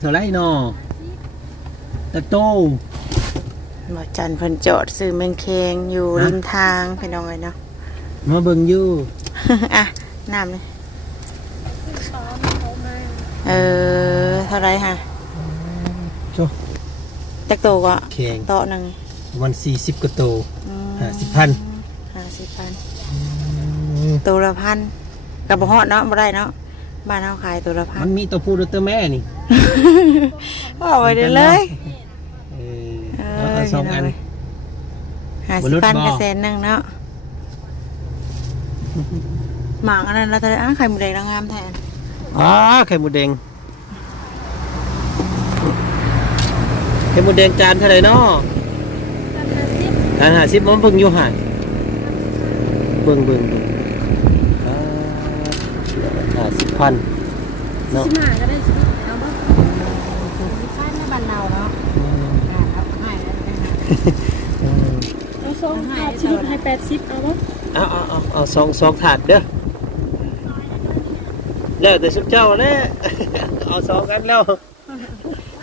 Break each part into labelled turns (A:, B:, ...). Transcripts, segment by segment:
A: เท่าไรเนาะตะโต
B: หมอจันเพิ่นจอดซื้อแมงแคงอยู่ริมทางพี่น้องเลยเนาะ
A: มาเบิ่งอยู่
B: อะน้ำเลยเออเท่าไรฮะ
A: โช
B: จักโตก็
A: แข็ง
B: โต๊ะหนึ่ง
A: วัน40กว่าโต
B: อืม
A: ห้าสิบพัน
B: ห้าสิบพันตัวละพันกับบ่ฮอดเนาะบ่ได้เนาะ บ้านเฮาขายตัวละพั
A: มันนมีตัวผู้ตัวตัวแม่นี่
B: เอาไปได้เลย
A: เออ
B: เอ
A: เอาเอาสองอัน
B: ห้า
A: บ่
B: สิบ
A: ลด
B: พัน
A: บ่
B: กระแสนหนึ่งเนาะหมากอันนั้นเราจะได้อะไข่หมูแดงนางงามแทน
A: อ๋อไข่หมูแดงไข่หมูแดงจานเท่าไหร่เนาะจานห้าสิบมันเบิ่งอยู่ห่างเบิ่งเบิ่งเบิ่งห้าสิบ พันเนาะ
C: สิมาก็ได้สิเอาบ่ใช่มาบ้านเราเนาะอ่าเอาให้แล้วได้นะเอาส่งให้ชีวิตให้80เอาบ่
A: เอาเอาเอาเอาสองสองถาดเด้อแล้วแต่สุดเจ้าแน่ เอาสองกันแล้ว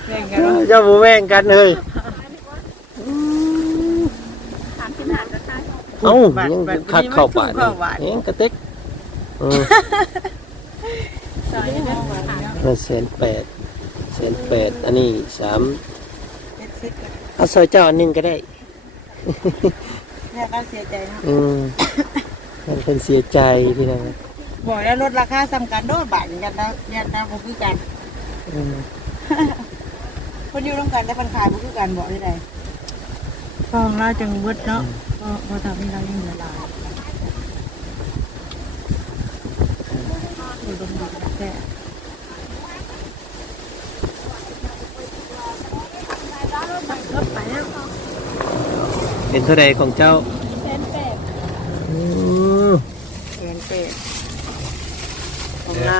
B: แบ่งกันเนาะ
A: เจ้าบูแว่งกันเลย
C: ถามสิหาก็ได้
A: เอ้า
B: บัตร
A: ยัง
B: บัตร
A: คัดเข้าบาท
B: เข้าบาท
A: เองกระเต็กเออ
C: ซอย นี้ถาม
A: นั่นแสนแปดแสนแปดอันนี้สามเอาซอยเจ้าอันหนึงก็ได้
B: เนี่ยก็เสียใจเนาะ
A: อืมมันเป็นเสียใจพี่น้อง
B: บอกแล้วลดราคาสำคัญโดดบาทกันนะเนี่ยนะบ่คือกัน
A: อืม
B: คนอยู่ร่วมกันแต่ปัญหาบ่คือกันบอกได้ไดฟองเราจังเบิดเนาะก็บ่ทำให้เรายังเหลือหลาย อยู่ตรงนี้แต่
C: รถไปแล้ว
A: เป็นเท่าไรของเจ้า
C: แสนแปด
A: อืม
B: เอ็นเป็ดของเรา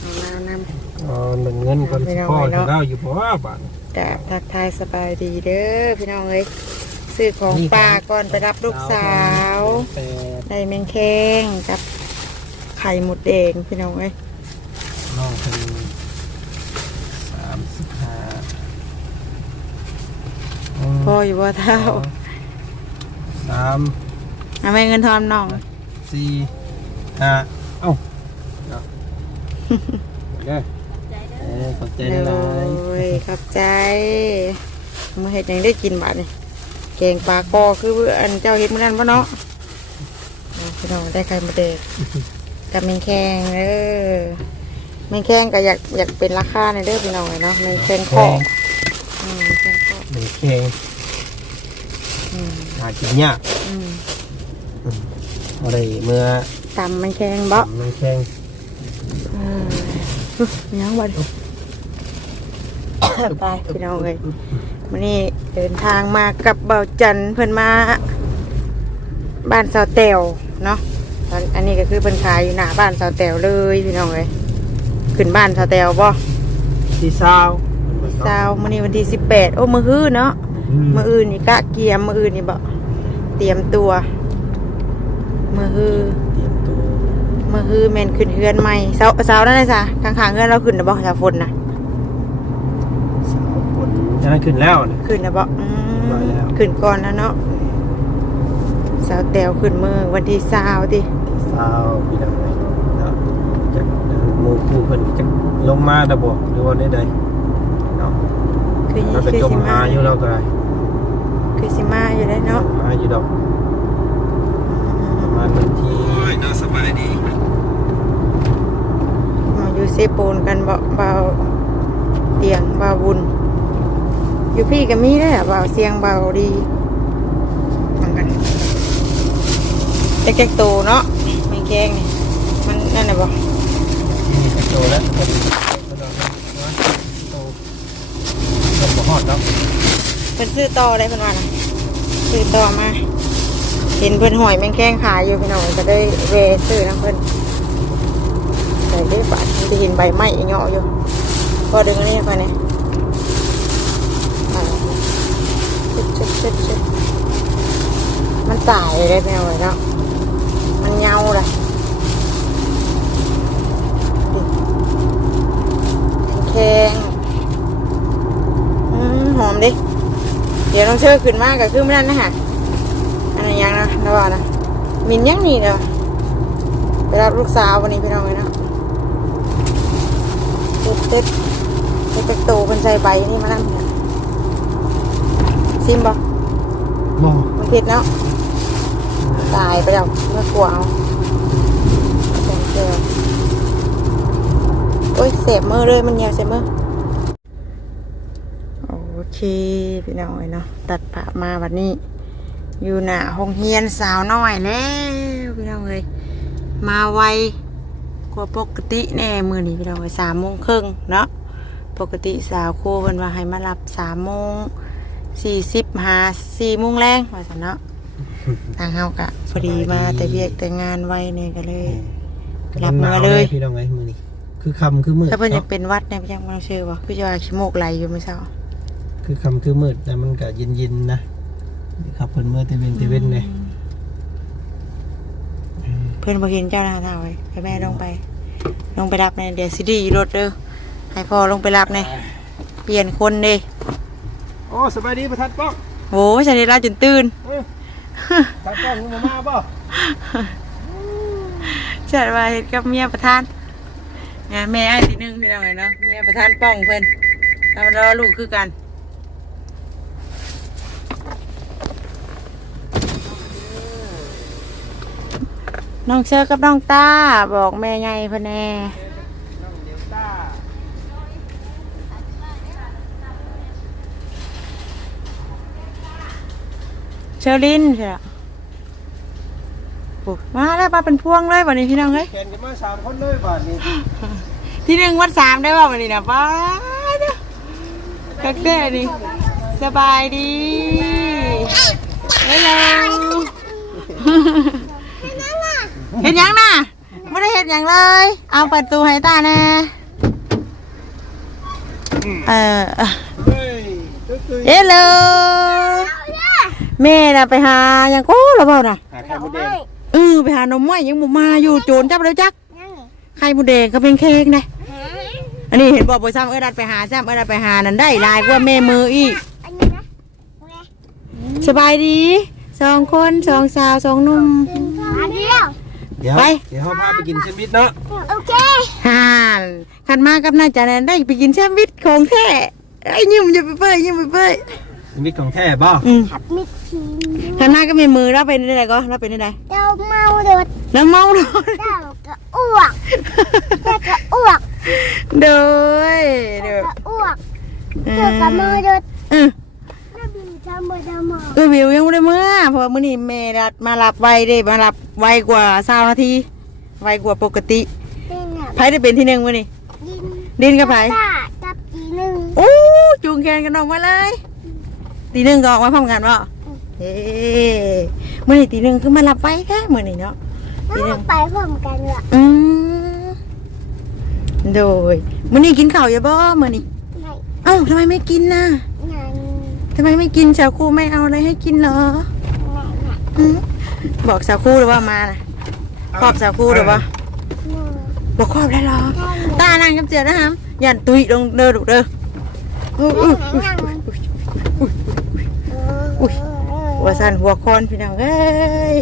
B: ของเรานำ
A: อ๋อหนึ่งเงินก่อน
B: ไม่เอา
A: พ่อ
B: ไม่
A: จะ
B: เอา
A: เล่าอยู่เพราะว่าบาท
B: กะทักทายสบายดีเด้อพี่น้องเอ้ยซื้อของ
A: นี่
B: ป่าก่อนไปรับลูกสาว
A: แปด
B: ได้แมงแคงกับ ไข่หมดแดงพี่น้องเอ้ย
A: น้องเป็นสามสิบห้า
B: พ่ออยู่ว่าเท่า
A: สาม
B: เอาแม่เงินทอนน้อง
A: สี่ห้าเอ้าเนาะเด้อเออขอบใจ
B: โห
A: ลาย
B: อ้ยขอบใจมาเห็ดหยังได้กินบาดนี่แกงปลากอคืออันเจ้าเห็ดมื้อนั้นปะเนาะเอาพี่น้องได้ไข่หมดแดง กับแมงแคงเด้อแมงแคงก็อยากอยากเป็นราคาในเด้อพี่น้องเลยเนาะแมงแคง
A: ๆ
B: คออืมแมงแคงคอ
A: หนึ่งเข่ง
B: อืม
A: หากินยาก
B: อืม
A: อะไรเมื่อ
B: ตำมันแข็งบ่
A: ทำหนึ่งเข่ง
B: เออยังวันไปพี่น้องเอ้ยวันนี้เดินทางมากับเบาจันทร์เพิ่นมา บ้านสาวแตวเนาะต อนอันนี้ก็คือเพิ่นขายอยู่หน้าบ้านสาวแตวเลยพี่น้องเอ้ยขึ้นบ้านสาวแตวบ่
A: ที่ซาว
B: สาวมื้อนี้วันที่สิบแปดโอ้มื้อฮื้อเนาะมื้ออื่นนี่กะเกียมมื้ออื่นนี่บ่เตรียมตัวมื้อฮื้อ
A: เตรียมตัว
B: เมื่อคือแมนขึ้นเฮือนใหม่เสาเสานั่นเลยจ้ะข้างๆเฮือนเราขึ้นนะบ่สาฝนนะ
A: สาวฝนจะนั้นขึ้นแล้วเนี่ย
B: ขึ้นนะบ่อืม
A: มาแล้ว
B: ขึ้นก่อนนะเนาะ สาวแตวขึ้นมือวันที่สาวติ
A: สาวพี่น้องเอ้ยเนาะจากหมู่คู่เพิ่นจะลงมาระบบหรือว่าได้ใดเนาะ
B: คือ
A: เราก็
B: คือ
A: จม
B: สิ
A: หา
B: มา
A: อยู่เราก็ได้
B: คือสิมาอยู่ได้เนาะ
A: มาอยู่ดอกประมาณวันที่น่าสบายดี
B: มาอยู่เซโปนกันบ่เบาเตียงเบาบุญอยู่พี่ก็มีได้อเบาเสียงเบาดีเหมือนกัน เจ๊กๆโตเนาะไม่แกงนี่มันนั่นน่ะบ่
A: นี่ไปโตแล้วพอดีพอดีนะโตมับ่ฮอดเนาะ
B: เพิ่นซื้อต่อได้เพิ่นว่านะซื้อต่อมา เห็นเพิ่นหอยแมงแข้งขายอยู่พี่น้องก็ได้เวซื้อน้ำเพิ่นใส่ได้บาทมันจะเห็นใบไม้เหยาะอยู่พอดึงอันนี้ไปเนี่ยอ่าชิดชิดชิดชิดมันตายเลยพี่น้องเนาะ ล่ะแข็งหอมดิ เดี๋ยวต้องเชื่อขึ้นมากกับขึ้นไม่ได้นะฮะอันนี้ยังนะระว่านะมินยังนี่เนาะไปรับลูกสาววันนี้พี่น้องเลยเนาะเต็กเต็กเต็กโตเป็นใจใบนี่มานั่งซิมบ
A: อก
B: มันผิดเนาะ ตายไปแล้วเมื่อกลัวเอาเจอโอ้ยเสบมือเลยมันเหนียวเสบมือโอเคพี่น้อยเนาะตัดปะมาวันนี้ อยู่หน้าห้องเฮียนสาวน้อยแล้วพี่น้องเอ้ยมาไวกว่าปกติแน่มือนี้พี่น้องเอ้ยสามโมงครึ่งเนาะปกติสาวครูเพิ่นว่าให้มารับสามโมงสี่สิบหาสี่โมงแรงว่าสันเนาะ ทางเฮากะพอดีมาแต่เวียกแต่งานไวเนี่ยก็เลยรับมือเลย
A: พี่น้องไงมือนี้คือคำคือมืด
B: ถ้าเพิ่นยัง
A: เนาะ
B: เป็นหวัดเนี่ยพี่ยังบ่ต้องเชื่อว่าคือจะว่าขี้มูกไหลอยู่มื้อเช้า
A: คือคำคือมืดแต่มันก็เย็นๆนะนี่ครับเพิ่นเมื่อเตเวนเตเวนเลย
B: เพิ่นบ่เห็นเจ้าหน้าท่าไว้ให้แม่ลงไป ลงไปรับในเดี๋ยวสิดีรถเด้อให้พ่อลงไปรับในเปลี่ยนคนเด้
A: โอ้สบายดีประทัดป้อง
B: โหฉันได้รับจนตื่น
A: เอ้ยทัดป้องมามาบ่
B: ฉันว่าเฮ็ดกับเมียประธานงานแม่ไอ้ทีหนึงพี่น้องเอ้ยเนาะเมียประธานป้องเพิ่นทำรอลูกคือกันน้องเชอกับน้องตาบอกแม่ไงพะแน่ เชอรินใช่ไหมมาแล้วมาเป็นพวงเลยวันนี้พี่น้องเอ้ย
A: แข่งกันมาสามคนเลยบาทนี้
B: ที่หนึ่งวัดสามได้ป่ะวันนี้นะป้าเด้อกักเด้นี่สบายดีฮัลโหลเห็นยังน่ะไม่ได้เห็นยังเลย เอาเปิดตูให้ตาแน่เออ
A: เฮ้ยก็คือ
B: เฮลโหล แม่น่ะไปหายังโก้หรือเปล่าน่ะ
A: หาไข่มดแดง
B: เออไปหานมไม้ยังบ่มาอยู่โจรจับแล้วจักไข่หมูแดงก็เป็นเค้กนะอันนี้เห็นบอกบอยซ้ำเอ้ยดัดไปหาซ้ำเอ้ยดัดไปหานั่นได้หลายกว่าแม่มืออีก
C: อันนี้นะ
B: สบายดีสองคนสองสาวสองหนุ่ม
C: อันเดียว
A: เดี๋ยว
B: ไป
A: เดี๋ยวเขาพาไปกินเชนบิดเนาะ
C: โอเค
B: ฮ่านขันมากับน่าจะได้ไปกินแซมวิชของแท้ไอ้ยิ้มอย่าไปเป้ยยิ้มไปเป้ย
A: เชนบิดของแท้บ่
B: อืม
C: ขับมิดที
B: ขันมาก็มีมือเราเป็นได้ก็เราเป็นได้
C: เจ้าเมาโดด
B: แล้วเมาโดน
C: เจ้าก็อ้วกเจ้าก็อ้วก
B: โดยเด้อ
C: เจ้าก็อ้วก
B: เอ
C: เจ้าก็เมาโดด
B: อ
C: น้าบินเจ้ามาเจ้ามา
B: เออวิวยังไม่ได้เมื่อเพราะว่ามื้อนี้แม่รัดมารับไวเด้มารับไวกว่า20นาทีไวกว่าปกติ
C: เป็นอะ
B: ไผได้เป็นที่หนึ่งมื้อนี้
C: ยิน
B: ดินกับไผ
C: ตาจับอีหนึ่ง
B: โอ้จูงแขนกันออกมาเลย ตีหนึ่งก็ออกมาพร้อมกันบ่เฮ้มื้อนี้ตีหนึ่งคือมารับไวแท้มื้อนี้เนาะ
C: แล้วเราไปพร้อมกันเหรอ
B: อืมโดยมื้อนี้กินข้าวอย่าบ่มื้อนี้
C: ไหน
B: เอ้าทำไมไม่กินน่ะ
C: ไหน
B: ทำไมไม่กินสาวครูไม่เอาอะไรให้กินเหรอ
C: ไหนไหน
B: อืมบอกสาวครูหรือว่ามาน่ะครอบสาวครูหรือว่า
C: หนู
B: บอกครอบได้เหรอ
C: แค่ไหน
B: ตานั่งกับเจือนะฮะอย่าตุยลงเด้อลูกเด้ออุ้ยอุ้ยอุ้ยอุ้ย หัวสั่นหัวคอนพี่น้องเอ้ย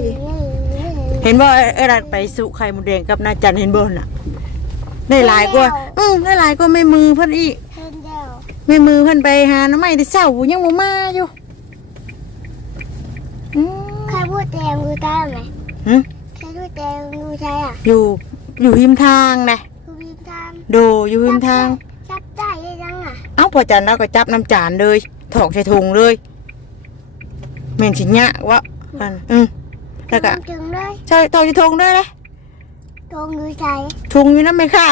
B: เห็นบ่เอ้ยรัดไปสุไข่หมูแดงกับนาจันเห็นบ่น่ะได้หลายกว่าอือได้หลายกว่าแม่มือเพิ่นอีก
C: เพิ่นเดียว
B: แม่มือเพิ่นไปหาน้ำไม้ที่เช้ายังบ่มาอยู่อืม
C: ใครพูดแดงดูได้ไหม
B: หึ
C: ใครพูดแดงดูใช่อะ
B: อยู่อยู่ริมทางนะ
C: คือวินทาม
B: โดอยู่ริมทาง
C: จับได้ยังอะ
B: เอ้าพอจันแล้วก็จับน้ำจานเลยถอกใส่ถุงเลย แม่นสิยะวะอันอืมแล้วก็
C: ถึงเลย
B: ใช่ถอกใส่ถุงด้วยเลย
C: ตรงดูใช่
B: ถุงอยู่นั่นไหมค่ะ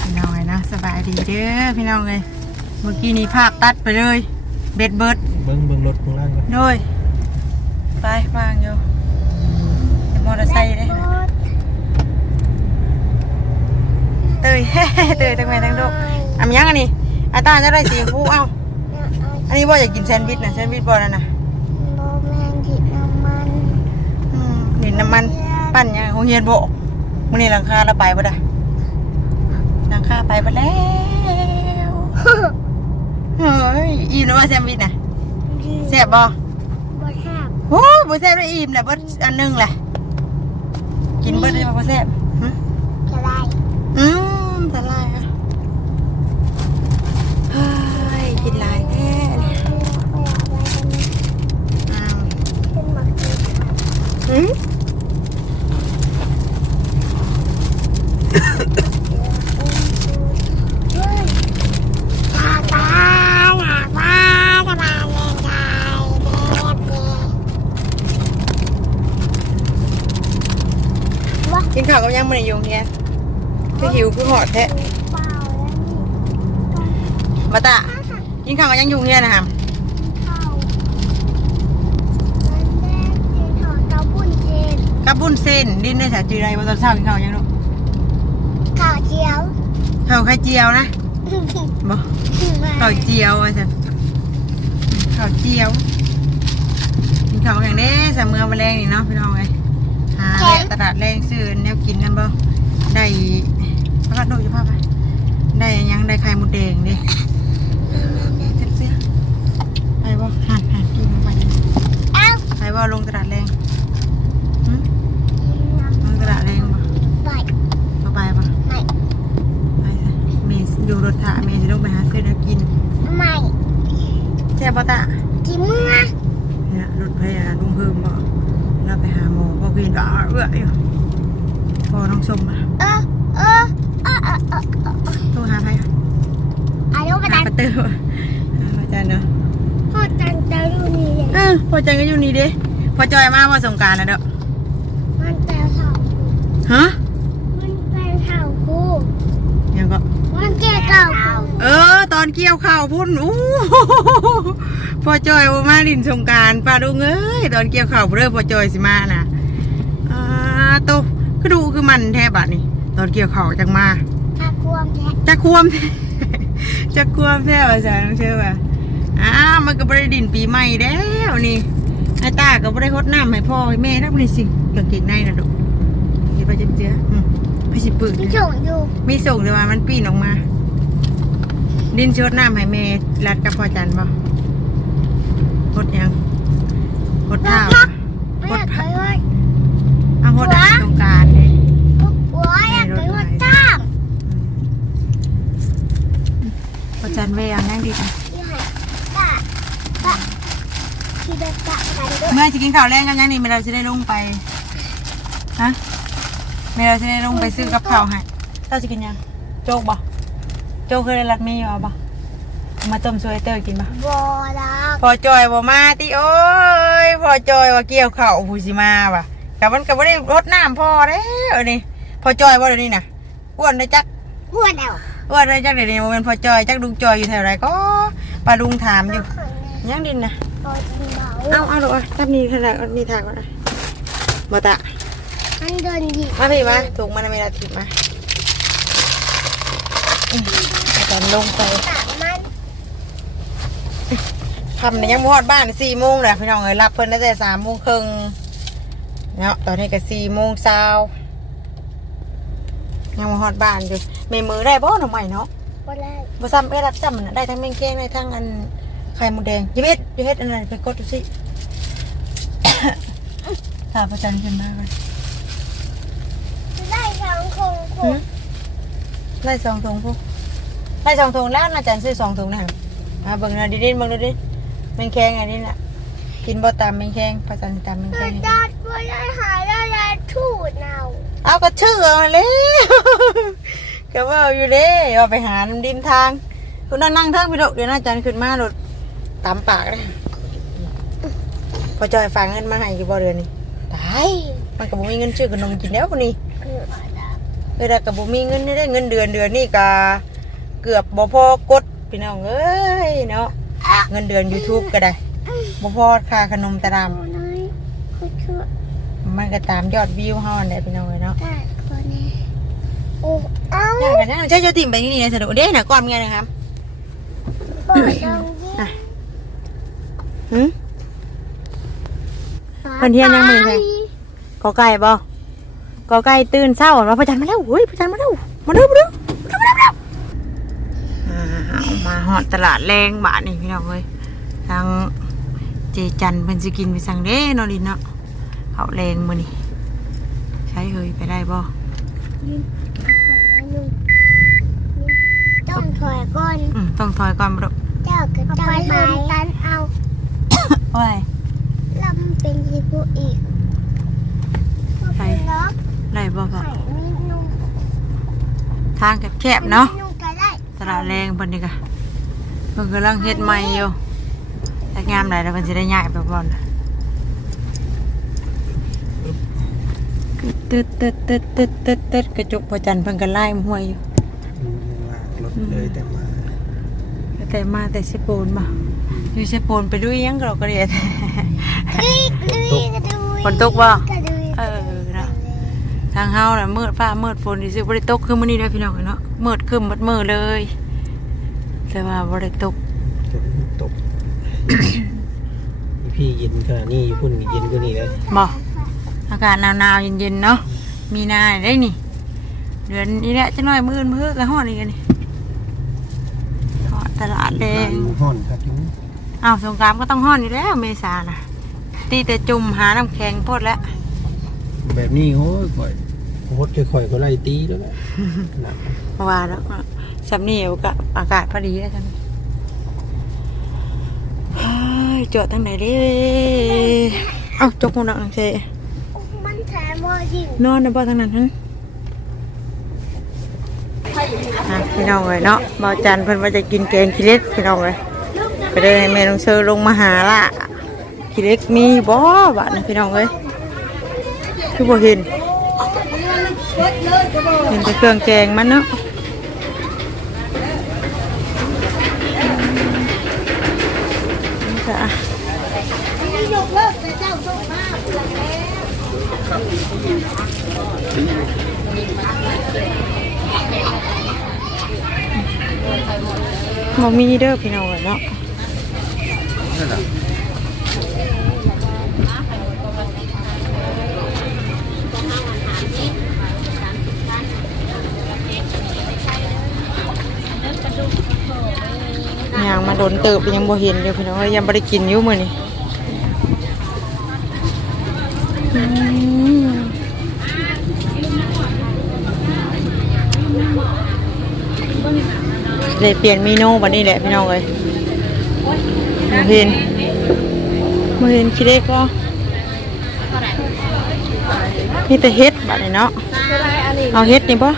B: พี่น้องเลยนะสบายดีเด้อพี่น้องเลยเมื่อกี้นี้ภาพตัดไปเลย เบ็ดเบิด
A: เบิ้งเบิ้งรถข้างล่างก่อน
B: โดยไปวางอยู่มอเตอร์ไซค์เลยเตยเตยทั้งแม่ทั้งลูกอะมันยังอันนี้อาตาจะได้สีชมพูเอ้า อันนี้ว่าอยากกินแซนด์วิชนะแซนด์วิชบอลนั่นนะ
C: โบแมนดิน้ำมัน
B: อืมดินน้ำมัน ปั้นยังโรงเรียนโบมื้อนี้หลังคาเราไปบ่ได้หลังคาไปบ่แล้วเฮ้ยมนะว่าแซมวิชนะแซ่บบ่
C: บ่ทราบ
B: โอ้ยบ่แซ่บได้อิ่มแหละเบิดอันหนึงแหละกินเบิดได้บ่แซ่บหึ
C: จะได้
B: อืมสลายค่ะเฮ้ยกินหลายแท้เนี่ยอ้าว
C: ขึ้นมากิน
B: หืม
C: เฮ้ยตาตาอยากว่าจะมาเล่นไงเด็ก
B: กินข้าวกับยังมันอยู่เงี้ยคือหิวคือหอดแท้
C: เปล่าแล้วนี่
B: มาตะ กินข้าวกับยังอยู่เงี้ยนะครับ
C: เข้ามันแรกกินหอเต้าบุญเจน
B: กับบุญเส้นดินในสาจีไรมาตอนเช้ากินข้าวยังลูก
C: ข้าวเจียว
B: ข้าวไข่เจียวนะบ่ข้าวเจียวอะจ้ะข้าวเจียวกินข้าวอย่างนี้สามมือมาแรงนี่เนาะพี่น้องไอ้หาแวะตลาดแรงซื้อแนวกินกันบ่ได้พักกระโดดอยู่ภาพไปได้หยังได้ไข่มดแดงเดิ เสียไปบ่หันหันกินไป
C: เอา
B: ไปบ่ลงตลาดแรงหึลงตลาดแรงบ่
C: ไป
B: บ่ไปบ่
C: ไม่
B: ไปซะเมย์อยู่รถถาเมย์จะลงไปหาซื้อแนวกิน
C: ไม่
B: แซ่บบ่ตะ
C: กินมึงอะ
B: เนี่ยรถพยาลุงเพิ่มบ่เราไปหาหมอพอกินอะเอื้ออยู่พอน้องสมมา
C: เออเออเออเออเออเออ
B: โทรหาใคร
C: อายุประ
B: หา
C: ดัน
B: ประตูหาอาจารย์เนาะ
C: พ่อจันจะรู้นี่เลย
B: เออพอใจก็อยู่นี่เด้ พอจอยมาว่าสงกรารนะเด้อ
C: มันแต่เท่า
B: ฮะ
C: มันแต่เท่ากู
B: ยังก็
C: มันแก่เก่า
B: เออ ตอนเกี่ยวข้าวพุ่นอู้พอจอยว่ามาลินสงกรารป้าดุงเอ้ยตอนเกี่ยวข้าวเริ่มพอจอยสิมาน่ะอ่าโตคือดูคือมันแทบาดนี่ตอนเกี่ยวข้าวจังมา
C: ถ้าควมแท้
B: จะควมแท้จะควมแท้ว่าจ้ะน้องเชื่อป่ะอ้าวมันก็บริดินปีใหม่แล้วนี่ ไอ้ตาก็บริหดน้ำให้พ่อให้แม่รับนี่สิกางเกงในนะดุเดี๋ยวไปเจ็บเจืออืมไปสิปืน
C: มีส่งอยู่
B: มีส่งเลยว่ามันปีนออกมา ดินชดน้ำให้แม่รัดกับพ่อจันบ่หดยังหดเท้า
C: ไม่อยากไปว่า
B: เอาหดอันสงกรารเลย
C: หัวอยากไปว่าจ้าง
B: พ่อจันไปยังนั่งดีกัน
C: ที่ไหนตาตาที่ได้ตากันด้วย
B: เมื่อจะกิน ข้าวแรงกันยังนี่เมื่อเราจะได้ลงไปฮะเมื่อเราจะได้ลงไปซื้อกับข้าวให้เราจะกินยังโจ๊กบ่โจ๊กเคยได้รัดเมย์อยู่เอาบ่เอามาต้มซวยเตอร์กินบ่
C: บอลัก
B: พอจอยบ่มาติโอ้ยพอจอยว่าเกี่ยวข้าวผู้สิมาว่ะแต่มันก็บ่ได้รดน้ำพ่อแล้วนี่พอจอยบ่เดี๋ยวนี้น่ะอ้วนได้จัก
C: หัวเดียว
B: อ้วนได้จักเดี๋ยวนี้บ่แม่นพอจอยจักลุงจอยอยู่แถวไหนก็ปลาลุงถามอยู่ยังดินน่ะ
C: พอกิน เบา
B: เอาเอาลูกอะตับนี่เท่าไหร่เอานี่ทางก่อนนะบ่ตะ
C: อันเดินหยิบ
B: มาพี่มาถุงมันไม่ได้ถิบมาอืมอาจารย์ลงไป
C: ตามัน
B: ทำเนี่ยยังบ่ฮอดบ้านสี่โมงแหละพี่น้องเอ้ยรับเพิ่นตั้งแต่สามโมงครึ่งเนาะตอนนี้ก็สี่โมงเช้ายังบ่ฮอดบ้านอยู่เมมือได้บ่หน่อใหม่เนาะ
C: บอได้
B: บ่ซ้ำเอ้ยรับจำมันน่ะได้ทั้งแมงแกงได้ทั้งอัน ไข่มดแดงอยิเฮ็ดอยิเฮ็ดอันนั้นไปกดดูสิถ้าประจันขึ้นมาก่อน
C: ได้สองคงค
B: หึ
C: ง
B: ไล่สองถุงพวกไล่สองถุงแล้วน่าจะซื้อสองถุงนะอ่าเบิ่งหน่อยดิดินเบิ่งดูดิแมงแคงอันนี้น่ะกินบ่ตามแมงแคงพระจันทร์ตามแมงแค
C: กระ
B: ง
C: ดาษบอได้หาได้แล้วถูดเอา
B: เอาก็ชื่อเอาเลยก็ว่าอยู่เด้ว่าไปหาน้ำดิมทางคุณนั่งนั่งเทิงพี่ดกเดี๋ยวน่าจันขึ้นมาหลุด ตามปากเลยพอจอยฝากเงินมาให้กี่บ่เดือนนี่ตายมันก็บ่มีเงินซื้อขนมกินแล้วคนนี้
C: เกือบแล้ว
B: เออแต่ก็บ่มีเงินได้เงินเดือนเดือนนี่ก็เกือบบ่พอกดพี่น้องเอ้ยเนาะเงินเดือน YouTube ก็ได้บ่พอค่าขนมตะราม
C: โอ้น้อยคือคือ
B: มันก็ตามยอดวิวเฮานั่นแหละพี่น้องเอ้ยเนาะ
C: ได้คนนี้โอ้เอ้า
B: อยากกันนะใช่เจ้าติ่มไปนี่นะสะดวกเด้น่ะก่อนเมียนะครับ
C: บอดองยี่
B: อะ หืมเพิ่นเฮียนยังมื้อนี้กอไก่บ่กอไก่ตื่นเช้ามาพระจันทร์มาแล้วเฮ้ยพระจันทร์มาแล้วมาเร็วมาเร็วมาเร็วมาเร็วอ่าเอามาหอดตลาดแรงบาทนี่พี่น้องเอ้ยทางเจจันเป็นสิกินไปสั่งเด้เนอดินเนาะเขาแรงมือนี่ใช้เฮยไปได้บ่
D: ต้องถอยก่อน
B: อืมต้องถอยก่อนบ่ลูก
D: เจ้าก็จะไปตันเอา
B: โอ้ย
D: ลำเป็นยีผู้อีก
B: ไป
D: ล็อก
B: ได้บ่บ่
D: ไข่มีนุ่ม
B: ทางแคบๆเนาะ
D: นุ่มก็ได้
B: ตลาดแรงเพิ่นนี่กะเพิ่นกำลังเฮ็ดใหม่อยู่แต่งามได้แล้วเพิ่นสิได้ย้ายไปบ่อนตึ๊ดตึ๊ดตึ๊ดตึ๊ดตึ๊ดตึ๊ดกระจกพอจันทร์เพิ่นก็ไล่มวยอยู่
A: รถเลยแต่มา
B: แต่มาแต่สิโปนมา อยู่สิโปนไปด้วยยังก็เราก็เรียน
D: ดุยดุยกระดุย
B: ฝนตกบ่
D: กระดุย
B: เออเนาะทางเฮาน่ะมืดฟ้ามืดฝนสิบ่ได้ตกคือมื้อนี้เด้อพี่น้องเนาะมืดครึ้มหมดมื้อเลย แต่ว่าบ่ได้ตก
A: ฝนตกพี่เย็นขนาดนี้อยู่พุ่นก็เย็นกว่านี้เลย
B: บ่อากาศหนาวๆเย็นๆเนาะมีนาได้นี่ เดือนนี้แหละจังหน่อยมื้อมื้อก็ฮ้อนอีกอันนี่ฮอดตลาดแดง
A: ห้อนครับ
B: อ้าวสงกรานต์ก็ต้องฮ้อนอยู่แล้วเมษาน่ะตีแต่จุ่มหาน้ำแข็งโพดแล้ว
A: แบบนี้โอ้ยก่อยโคตรค่อยๆก็ไล่ตีแล้วแหละหนัก
B: เมื่อวานแล้วก็สำเนียงกับอากาศพอดีแล้วจังเฮ้ยเจอทางไหนเด้เอ้าจกหูดังเซ
D: มันแถมว่ายิง
B: นอนนะบ่ทางนั้นฮะอะพี่น้องเลยเนาะบ่าวจันเพิ่นว่าจะกินแกงขี้เหล็กพี่น้องเลย ไปเลยให้แม่น้องเชอลงมาหาละขี้เล็กมีบ่บ้านพี่น้องเลยคือบ่เห็นเห็นแต่เครื่องแกงมันเนาะจ้ะบ่มีเด้อพี่น้องเอ้ยเนาะ
A: นั่นแหละ
B: ย่างมาโดนเติบยังบ่เห็นอยู่พี่น้องเอ้ยยังบ่ได้กินอยู่มื้อนี้อืมเลยเปลี่ยนเมนูบัดนี้แหละพี่น้องเอ้ย บ่เห็นบ่เห็นคิดเด็กก็มีแต่เฮ็ดบัดนี้เนาะเอาเฮ็ดนี่บ่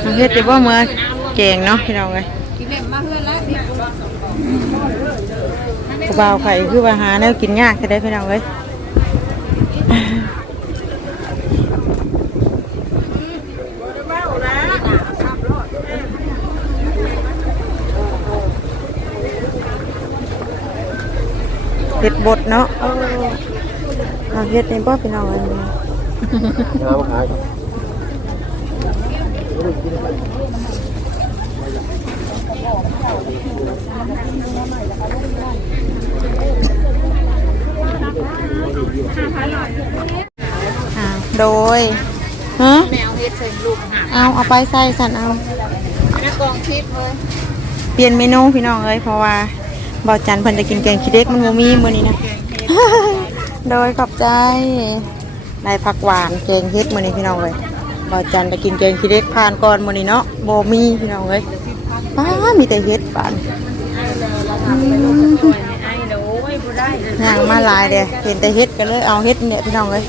B: เอาเฮ็ดนี่บ่เมื่อแกงเนาะพี่น้องเอ้ยกระเบาไข่คือว่าหาแนวกินยากจะได้พี่น้องเลย เห็ดบดเนาะเอาเอาเห็ดในบ่พี่น้องเลย
A: น้ำขายก่อน
B: อ่าโดยฮะแมวเห็ดใส่ลูกเอาเอาไปใส่สันเอาเปลี่ยนเมนูพี่น้องเอ้ยเพราะว่า บ่าวจันเพิ่นจะกินแกงขี้เด็กมันบ่มีมื้อนี้นะ โดยขอบใจได้ผักหวานแกงเฮ็ดมื้อนี้พี่น้องเอ้ยบ่าวจันจะกินแกงขี้เด็กผ่านก่อนมื้อนี้เนาะบ่มีพี่น้องเอ้ยป้ามีแต่เฮ็ดบานย่างมาลายเด้เห็นแต่เฮ็ดก็เลยเอาเฮ็ดเนี่ยพี่น้องเอ้ย